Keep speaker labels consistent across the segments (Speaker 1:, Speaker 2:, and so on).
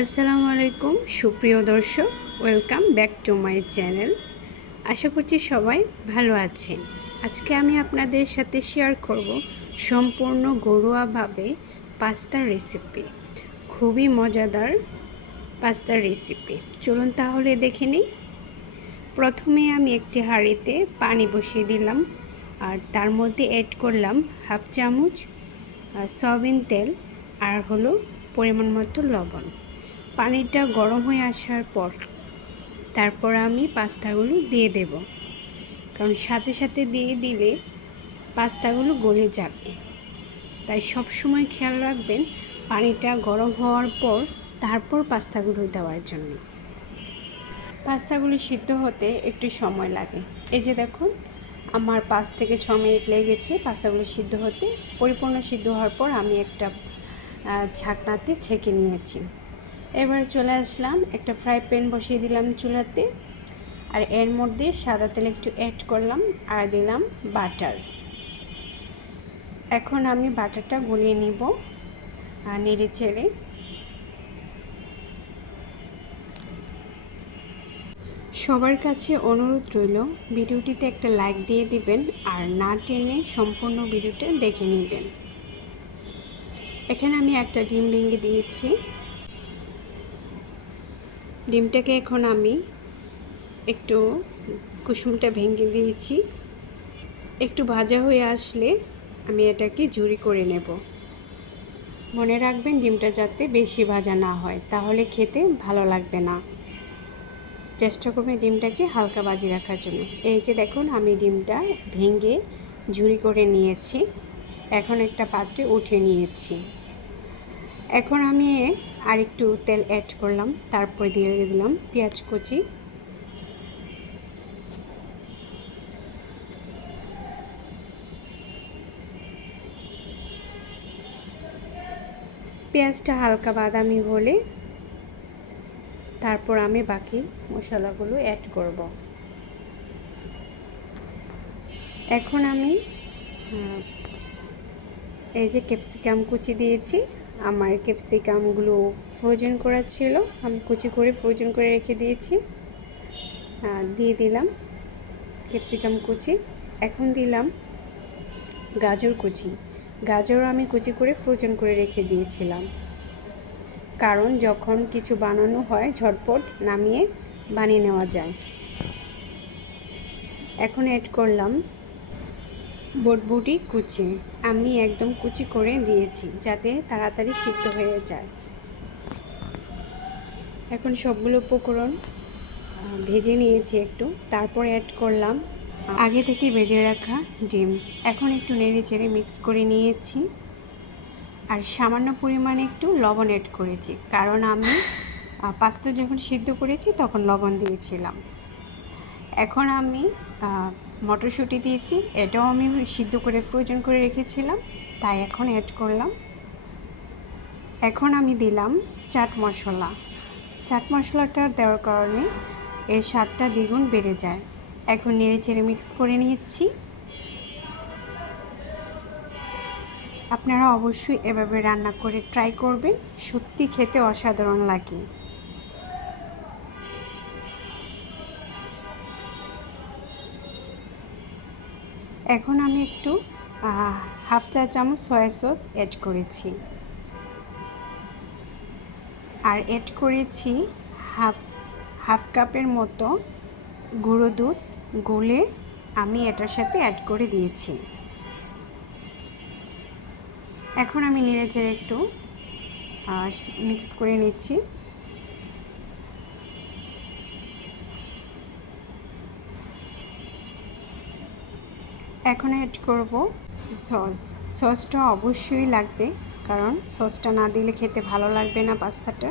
Speaker 1: আসসালামু আলাইকুম, সুপ্রিয় দর্শক, welcome back to my channel. আশা করছি সবাই ভালো আছেন। আজকে আমি আপনাদের সাথে শেয়ার করব সম্পূর্ণ ঘরোয়াভাবে পাস্তার রেসিপি। খুবই মজাদার পাস্তার রেসিপি। চলুন তাহলে দেখে নিই। প্রথমে আমি একটি হাঁড়িতে পানি বসিয়ে দিলাম আর তার মধ্যে অ্যাড করলাম হাফ চামচ সয়াবিন তেল আর হলো পরিমাণ মতো লবণ। পানিটা গরম হয়ে আসার পর তারপর আমি পাস্তাগুলো দিয়ে দেব। কারণ সাথে সাথে দিয়ে দিলে পাস্তাগুলো গলে যাবে। তাই সব সময় খেয়াল রাখবেন, পানিটা গরম হওয়ার পর তারপর পাস্তাগুলো দেওয়ার জন্য। পাস্তাগুলো সিদ্ধ হতে একটু সময় লাগে। এই যে দেখুন, আমার পাঁচ থেকে ছ মিনিট লেগেছে পাস্তাগুলো সিদ্ধ হতে। পরিপূর্ণ সিদ্ধ হওয়ার পর আমি একটা ঝাঁকনাতে ছেঁকে নিয়েছি। এবার চলে আসলাম, একটা ফ্রাই প্যান বসিয়ে দিলাম চুলাতে, আর এর মধ্যে সাদা তেল একটু অ্যাড করলাম, আর দিলাম বাটার এখন আমি বাটারটা গলিয়ে নিব নেড়ে চেড়ে। সবার কাছে অনুরোধ রইল, ভিডিওটিতে একটা লাইক দিয়ে দিবেন, আর না টেনে সম্পূর্ণ ভিডিওটা দেখে নেবেন। এখানে আমি একটা ডিম ভেঙে দিয়েছি। ডিমটাকে এখন আমি একটু কুসুমটা ভেঙে দিয়েছি। একটু ভাজা হয়ে আসলে আমি এটাকে ঝুরি করে নেব। মনে রাখবেন ডিমটা যাতে বেশি ভাজা না হয়, তাহলে খেতে ভালো লাগবে না। চেষ্টা করবেন ডিমটাকে হালকা বাজি রাখার জন্য। এই যে দেখুন, আমি ডিমটা ভেঙে ঝুরি করে নিয়েছি। এখন একটা পাত্রে উঠে নিয়েছি। এখন আমি আর একটু তেল অ্যাড করলাম, তারপরে দিয়ে দিলাম পেঁয়াজ কুচি। পেঁয়াজটা হালকা বাদামি হলে তারপর আমি বাকি মশলাগুলো অ্যাড করব। এখন আমি এই যে ক্যাপসিকাম কুচি দিয়েছি আমার ক্যাপসিকামগুলো ফ্রোজেন করা ছিল। আমি কুচি করে ফ্রোজেন করে রেখে দিয়েছি। দিয়ে দিলাম ক্যাপসিকাম কুচি। এখন দিলাম গাজর কুচি। গাজর আমি কুচি করে ফ্রোজেন করে রেখে দিয়েছিলাম। কারণ যখন কিছু বানানো হয়, ঝটপট নামিয়ে বানিয়ে নেওয়া যায়। এখন অ্যাড করলাম বটবুটি কুচি। আমি একদম কুচি করে দিয়েছি যাতে তাড়াতাড়ি সিদ্ধ হয়ে যায়। এখন সবগুলো উপকরণ ভেজে নিয়েছি একটু। তারপর অ্যাড করলাম আগে থেকে ভেজে রাখা ডিম। এখন একটু নেড়ে চেড়ে মিক্স করে নিয়েছি। আর সামান্য পরিমাণে একটু লবণ অ্যাড করেছি। কারণ আমি পাস্তা যখন সিদ্ধ করেছি তখন লবণ দিয়েছিলাম। এখন আমি মটরশুঁটি দিয়েছি, এটাও আমি সিদ্ধ করে ফ্রোজেন করে রেখেছিলাম, তাই এখন অ্যাড করলাম। এখন আমি দিলাম চাট মশলা। চাট মশলাটা দেওয়ার কারণে এর স্বাদটা দ্বিগুণ বেড়ে যায়। এখন নেড়ে চেড়ে মিক্স করে নিচ্ছি আপনারা অবশ্যই এভাবে রান্না করে ট্রাই করবেন, সত্যি খেতে অসাধারণ লাগে। এখন আমি একটু হাফ চা চামচ সয়া সস অ্যাড করেছি। আর অ্যাড করেছি হাফ হাফ কাপের মতো গুঁড়ো দুধ গুলে আমি এটার সাথে অ্যাড করে দিয়েছি। এখন আমি নেড়ে চেড়ে একটু মিক্স করে নিচ্ছি। এখন অ্যাড করব সস সসটা অবশ্যই লাগবে, কারণ সসটা না দিলে খেতে ভালো লাগবে না পাস্তাটা।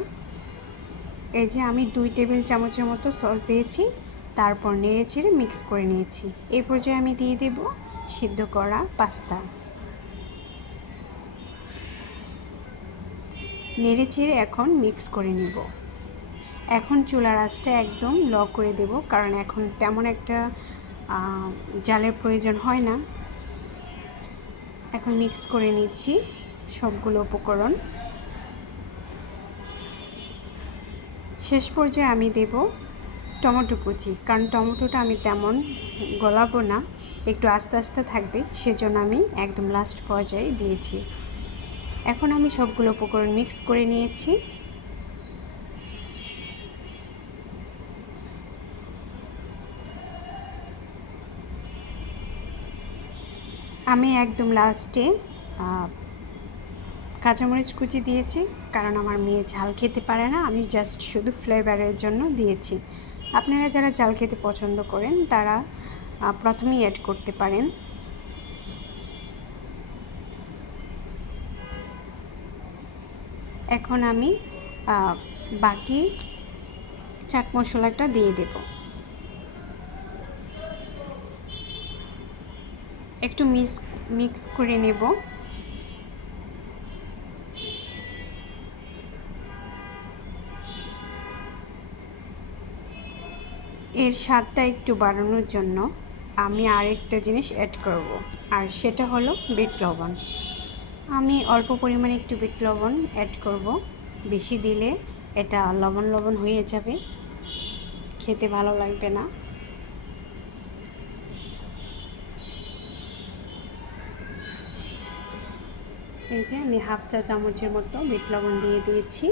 Speaker 1: এই যে আমি দুই টেবিল চামচের মতো সস দিয়েছি, তারপর নেড়ে চেড়ে মিক্স করে নিয়েছি। এই পর্যায়ে আমি দিয়ে দেব সিদ্ধ করা পাস্তা। নেড়ে চেড়ে এখন মিক্স করে নেব। এখন চুলার আঁচটা একদম ল করে দেব, কারণ এখন তেমন একটা জালের প্রয়োজন হয় না। এখন মিক্স করে নিচ্ছি সবগুলো উপকরণ। শেষ পর্যায়ে আমি দেব টমেটো কুচি, কারণ টমেটোটা আমি তেমন গলাবো না, একটু আস্তে আস্তে থাকবে, সেজন্য আমি একদম লাস্ট পর্যায়ে দিয়েছি। এখন আমি সবগুলো উপকরণ মিক্স করে নিয়েছি। আমি একদম লাস্টে কাঁচামরিচ কুচি দিয়েছি, কারণ আমার মেয়ে ঝাল খেতে পারে না। আমি জাস্ট শুধু ফ্লেভারের জন্য দিয়েছি। আপনারা যারা ঝাল খেতে পছন্দ করেন, তারা প্রথমেই অ্যাড করতে পারেন। এখন আমি বাকি চাট মশলাটা দিয়ে দেব। একটু মিক্স মিক্স করে নেব। এর স্বাদটা একটু বাড়ানোর জন্য আমি আরেকটা জিনিস অ্যাড করব, আর সেটা হলো বিট লবণ। আমি অল্প পরিমাণে একটু বিট লবণ অ্যাড করব। বেশি দিলে এটা লবণ লবণ হয়ে যাবে। খেতে ভালো লাগবে না। এই যে আমি হাফ চা চামচের মতো বিট লবণ দিয়ে দিয়েছি।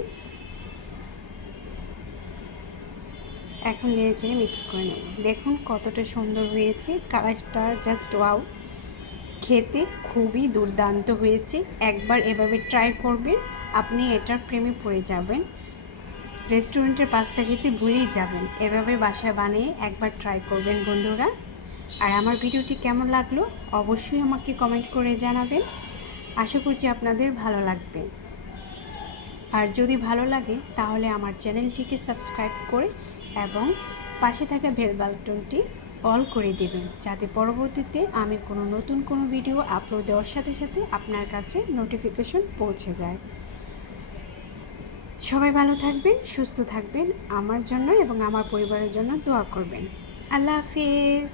Speaker 1: এখন নিয়ে চেড়ে মিক্স করে নেব। দেখুন কতটা সুন্দর হয়েছে কালারটা জাস্ট ওয়াও খেতে খুবই দুর্দান্ত হয়েছে। একবার এভাবে ট্রাই করবেন, আপনি এটার প্রেমে পড়ে যাবেন। রেস্টুরেন্টের পাস্তা খেতে ভুলেই যাবেন। এভাবে বাসায় বানিয়ে একবার ট্রাই করবেন বন্ধুরা। আর আমার ভিডিওটি কেমন লাগল, অবশ্যই আমাকে কমেন্ট করে জানাবেন। আশা করছি আপনাদের ভালো লাগবে। আর যদি ভালো লাগে, তাহলে আমার চ্যানেলটিকে সাবস্ক্রাইব করে এবং পাশে থাকা বেল বাটনটি অল করে দেবেন, যাতে পরবর্তীতে আমি কোনো নতুন কোনো ভিডিও আপলোড দেওয়ার সাথে সাথে আপনার কাছে নোটিফিকেশন পৌঁছে যায়। সবাই ভালো থাকবেন, সুস্থ থাকবেন, আমার জন্য এবং আমার পরিবারের জন্য দোয়া করবেন। আল্লাহ হাফিজ।